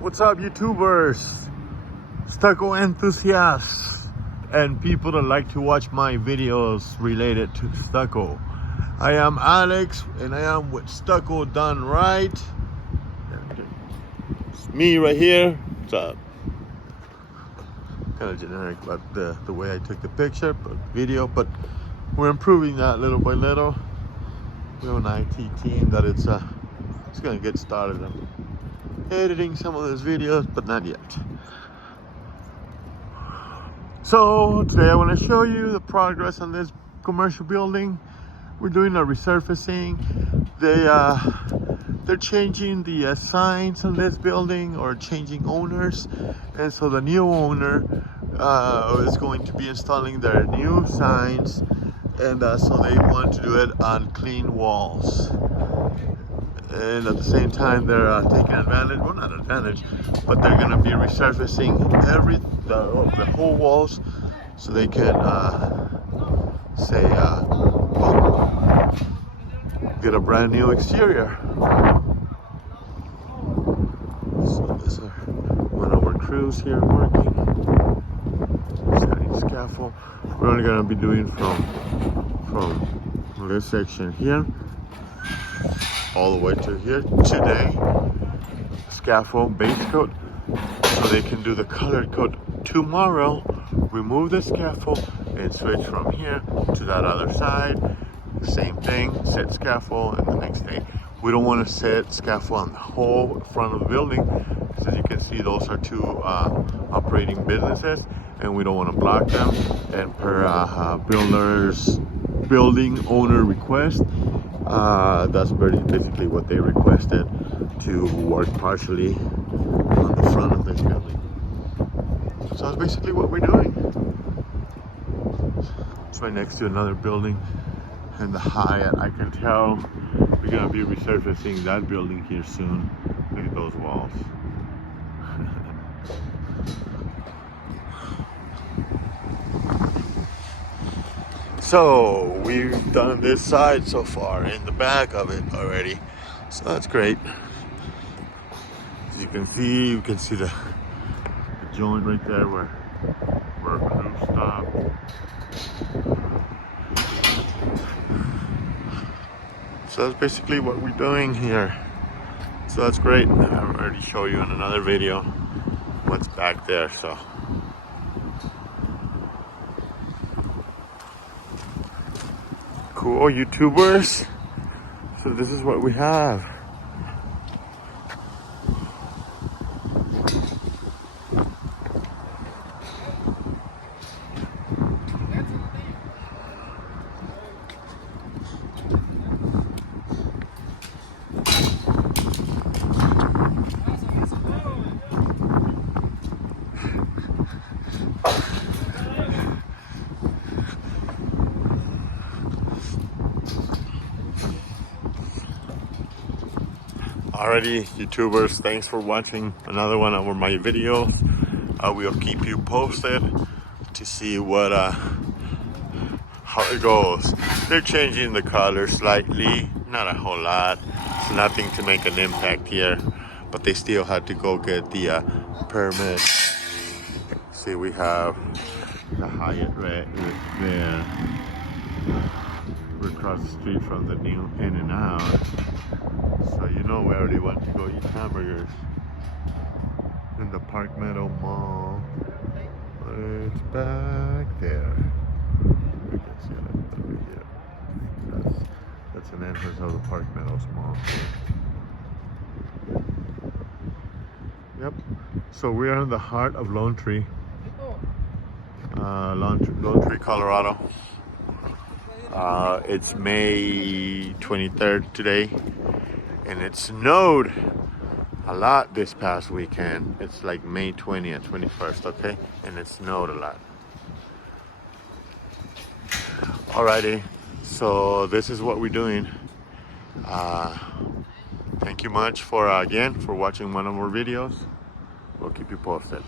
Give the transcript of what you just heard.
What's up, YouTubers, stucco enthusiasts, and people that like to watch my videos related to stucco? I am Alex, and I am with Stucco Done Right. It's me right here. What's up? Kind of generic about the way I took the picture, but video. But we're improving that little by little. We have an IT team that it's gonna get started. I'm editing some of those videos, but not yet. So today I want to show you the progress on this commercial building. We're doing a resurfacing. They're changing the signs on this building, or changing owners, and so the new owner is going to be installing their new signs, and so they want to do it on clean walls. And at the same time, they're taking advantage, well, not advantage, but they're going to be resurfacing the whole walls, so they can get a brand new exterior. So this is one of our crews here working, setting scaffold. We're only going to be doing from this section here all the way to here today. Scaffold base coat, so they can do the colored coat tomorrow. Remove the scaffold and switch from here to that other side. Same thing, set scaffold, and the next day. We don't want to set scaffold on the whole front of the building, because as you can see, those are two operating businesses, and we don't want to block them. And per building owner request, that's basically what they requested, to work partially on the front of this building. So that's basically what we're doing. It's right next to another building, and the Hyatt. I can tell we're gonna be resurfacing that building here soon. Look at those walls. So we've done this side so far, in the back of it already, so that's great. As you can see the joint right there where our crew stopped. So that's basically what we're doing here. So that's great. I've already showed you in another video what's back there. So cool, YouTubers. So this is what we have. Alrighty, YouTubers, thanks for watching another one of my videos. I will keep you posted to see what how it goes. They're changing the color slightly, not a whole lot. It's nothing to make an impact here, but they still had to go get the permit. See, we have the Hyatt right there. We're across the street from the new In-N-Out. So you know we already went to go eat hamburgers in the Park Meadow Mall. It's back there. We can see it over here. That's an entrance of the Park Meadows Mall. Yep. So we are in the heart of Lone Tree, Lone Tree, Colorado. It's May 23rd today, and it snowed a lot this past weekend. It's like May 20th, 21st, okay? And it snowed a lot. Alrighty, so this is what we're doing. Thank you much for again for watching one of our videos. We'll keep you posted.